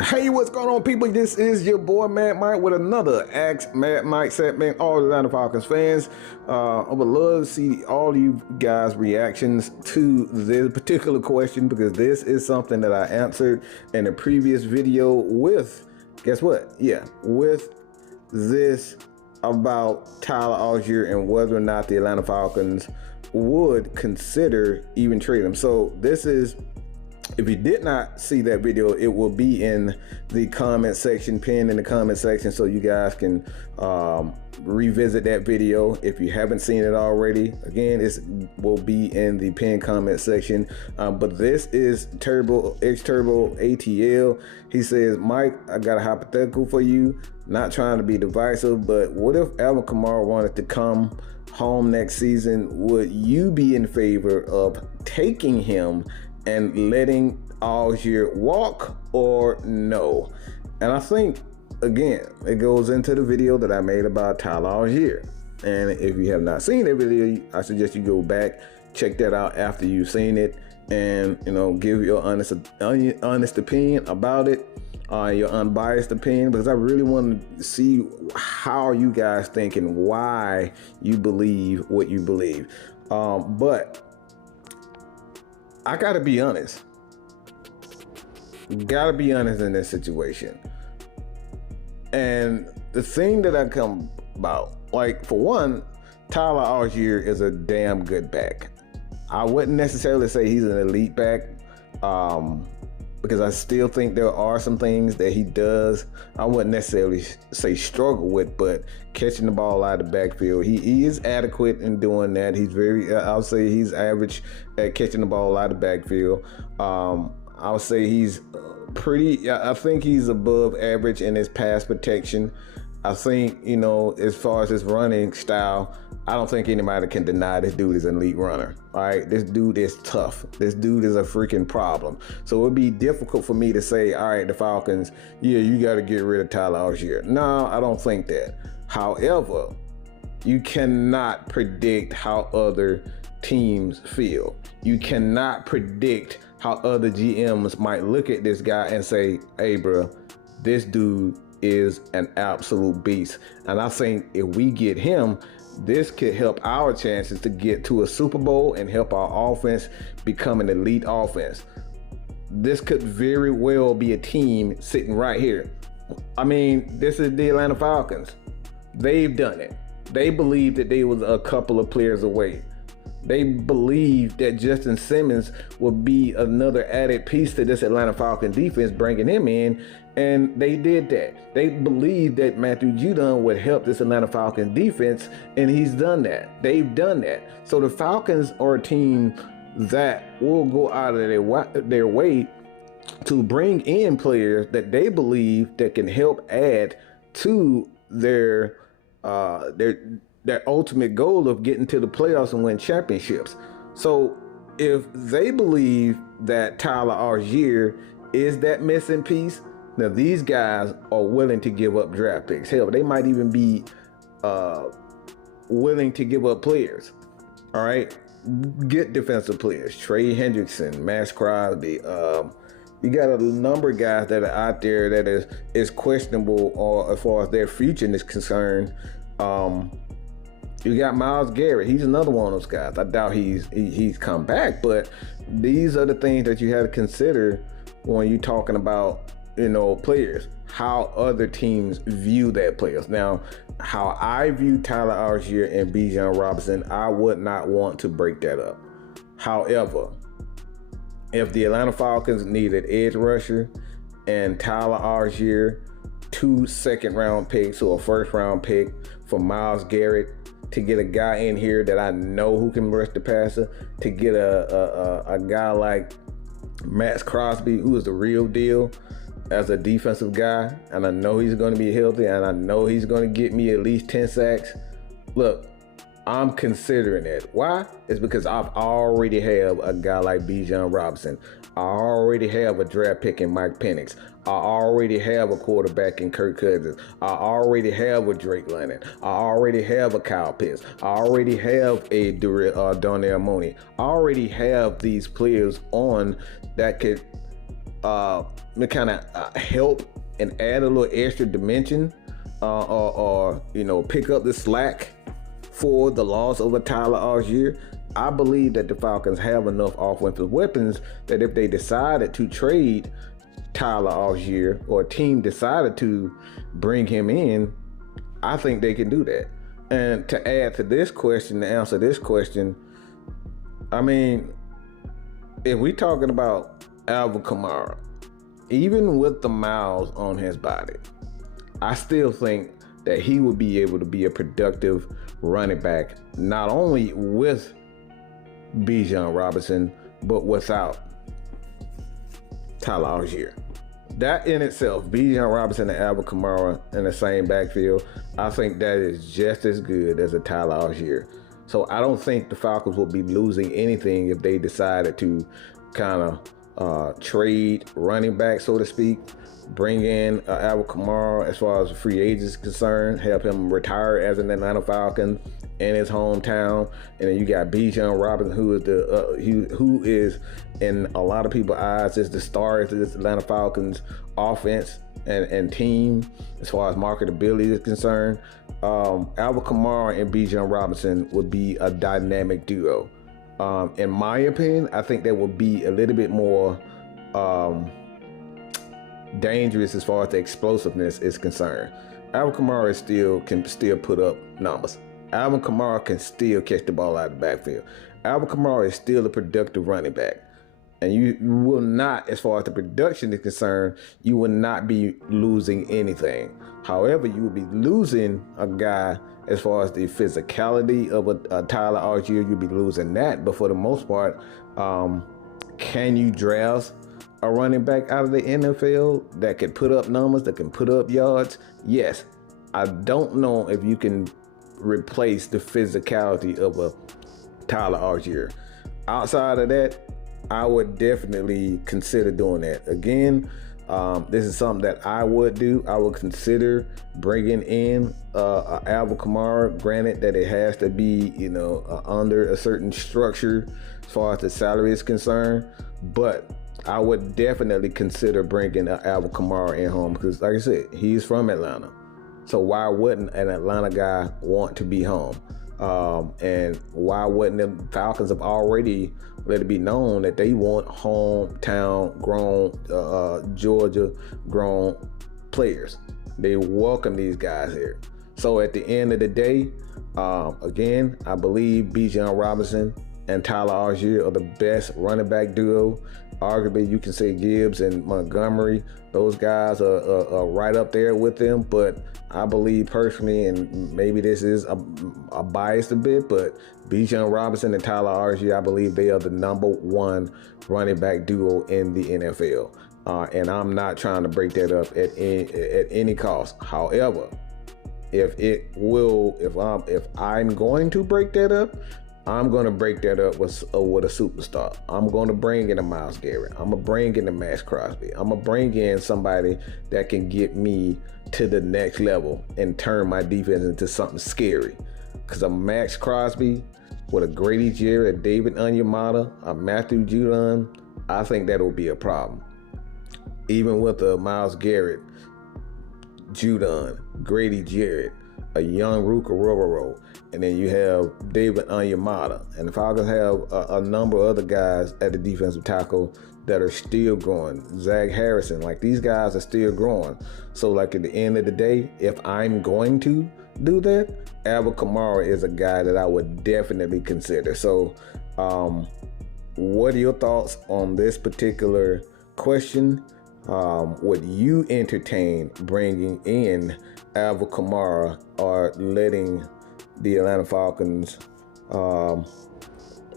Hey, what's going on, people? This is your boy Mad Mike with another Ask Mad Mike segment. All the Atlanta Falcons fans, I would love to see all you guys' reactions to this particular question, because this is something that I answered in a previous video with, guess what? Yeah, with this about Tyler Allgeier and whether or not the Atlanta Falcons would consider even trading him. So this is, if you did not see that video, it will be in the comment section, pinned in the comment section, so you guys can revisit that video if you haven't seen it already. Again, it will be in the pinned comment section. But this is Turbo ATL. He says, Mike, I got a hypothetical for you. Not trying to be divisive, but what if Alvin Kamara wanted to come home next season? Would you be in favor of taking him and letting Allgeier walk, or no? And I think, again, it goes into the video that I made about Tyler Allgeier. And if you have not seen that video, I suggest you go back, check that out after you've seen it, and give your honest opinion about it, your unbiased opinion, because I really want to see how you guys think and why you believe what you believe. But I gotta be honest. Gotta be honest in this situation. And the thing that I come about, like, for one, Tyler Allgeier is a damn good back. I wouldn't necessarily say he's an elite back, because I still think there are some things that he does, I wouldn't necessarily say struggle with, but catching the ball out of the backfield, he is adequate in doing that. He's I'll say he's average at catching the ball out of the backfield. I'll say he's I think he's above average in his pass protection. I think, as far as his running style, I don't think anybody can deny this dude is an elite runner. All right, this dude is tough. This dude is a freaking problem. So it would be difficult for me to say, all right, the Falcons, yeah, you got to get rid of Tyler Allgeier. No, I don't think that. However, you cannot predict how other teams feel. You cannot predict how other GMs might look at this guy and say, hey, bro, this dude is an absolute beast. And I think if we get him, this could help our chances to get to a Super Bowl and help our offense become an elite offense. This could very well be a team sitting right here. I mean, this is the Atlanta Falcons. They've done it. They believed that they was a couple of players away. They believed that Justin Simmons would be another added piece to this Atlanta Falcon defense, bringing him in, and they did that. They believed that Matthew Judon would help this Atlanta Falcons defense, and he's done that. They've done that. So the Falcons are a team that will go out of their way to bring in players that they believe that can help add to their ultimate goal of getting to the playoffs and win championships. So if they believe that Tyler Allgeier is that missing piece, now these guys are willing to give up draft picks. Hell, they might even be willing to give up players. All right, get defensive players. Trey Hendrickson, Max Crosby. You got a number of guys that are out there that is questionable, or as far as their future is concerned. You got Myles Garrett. He's another one of those guys. I doubt he's come back, but these are the things that you have to consider when you're talking about, players, how other teams view that players. Now, how I view Tyler Allgeier and Bijan Robinson, I would not want to break that up. However, if the Atlanta Falcons need an edge rusher and Tyler Allgeier, 2 second-round picks or a first-round pick for Myles Garrett, to get a guy in here that I know who can rush the passer, to get a guy like Max Crosby, who is the real deal as a defensive guy, and I know he's going to be healthy, and I know he's going to get me at least 10 sacks. Look, I'm considering it. Why? It's because I've already have a guy like Bijan Robinson. I already have a draft pick in Mike Penix. I already have a quarterback in Kirk Cousins. I already have a Drake London. I already have a Kyle Pitts. I already have a Darnell Mooney. I already have these players on that could to kind of help and add a little extra dimension, or pick up the slack for the loss of a Tyler Allgeier. I believe that the Falcons have enough offensive weapons that if they decided to trade Tyler Allgeier, or a team decided to bring him in, I think they can do that. And to add to this question, to answer this question, I mean, if we're talking about Alvin Kamara, even with the miles on his body, I still think that he would be able to be a productive running back, not only with Bijan Robinson, but without Tyler Allgeier. That in itself, Bijan Robinson and Alvin Kamara in the same backfield, I think that is just as good as a Tyler Allgeier. So I don't think the Falcons will be losing anything if they decided to kind of trade running back, so to speak, bring in Alvin Kamara as far as the free agent is concerned, help him retire as an Atlanta Falcon in his hometown, and then you got Bijan Robinson, who is in a lot of people's eyes is the star of this Atlanta Falcons offense and team as far as marketability is concerned. Alvin Kamara and Bijan Robinson would be a dynamic duo. In my opinion, I think that would be a little bit more dangerous as far as the explosiveness is concerned. Alvin Kamara can still put up numbers. Alvin Kamara can still catch the ball out of the backfield. Alvin Kamara is still a productive running back. And you will not, as far as the production is concerned, you will not be losing anything. However, you will be losing a guy as far as the physicality of a Tyler Allgeier. You'll be losing that. But for the most part, can you draft a running back out of the NFL that can put up numbers, that can put up yards? Yes. I don't know if you can replace the physicality of a Tyler Allgeier. Outside of that, I would definitely consider doing that. Again, this is something that I would do. I would consider bringing in Alvin Kamara. Granted that it has to be, under a certain structure as far as the salary is concerned, but I would definitely consider bringing Alvin Kamara in home because, like I said, he's from Atlanta. So why wouldn't an Atlanta guy want to be home? And why wouldn't the Falcons have already let it be known that they want hometown grown, Georgia grown players? They welcome these guys here. So at the end of the day, again, I believe Bijan Robinson and Tyler Allgeier are the best running back duo. Arguably, you can say Gibbs and Montgomery. Those guys are right up there with them. But I believe personally, and maybe this is a bias a bit, but Bijan Robinson and Tyler Allgeier, I believe they are the number one running back duo in the NFL. And I'm not trying to break that up at any cost. However, if I'm going to break that up, I'm going to break that up with a superstar. I'm going to bring in a Myles Garrett. I'm going to bring in a Max Crosby. I'm going to bring in somebody that can get me to the next level and turn my defense into something scary. Because a Max Crosby with a Grady Jarrett, a David Onyemata, a Matthew Judon, I think that will be a problem. Even with a Myles Garrett, Judon, Grady Jarrett, a young Ruka Rororo, and then you have David Onyemata. And the Falcons have a number of other guys at the defensive tackle that are still growing. Zach Harrison, like these guys are still growing. So like at the end of the day, if I'm going to do that, Alvin Kamara is a guy that I would definitely consider. So what are your thoughts on this particular question? Would you entertain bringing in Alvin Kamara or letting the Atlanta Falcons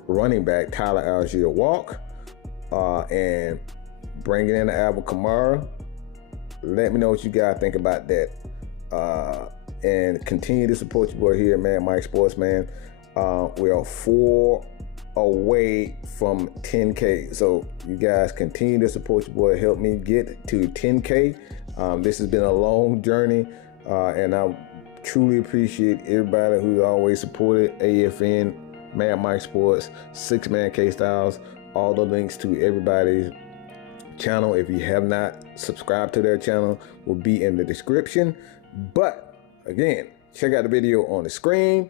running back Tyler Allgeier walk and bringing in Alvin Kamara? Let me know what you guys think about that. And continue to support your boy here, man, Mike Sports, man. We are 4 away from 10K. So you guys continue to support your boy. Help me get to 10K. This has been a long journey, and I truly appreciate everybody who's always supported AFN, Mad Mike Sports, 6 Man K Styles. All the links to everybody's channel, if you have not subscribed to their channel, will be in the description. But again, check out the video on the screen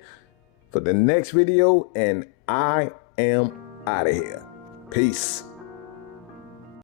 for the next video, and I am out of here. Peace.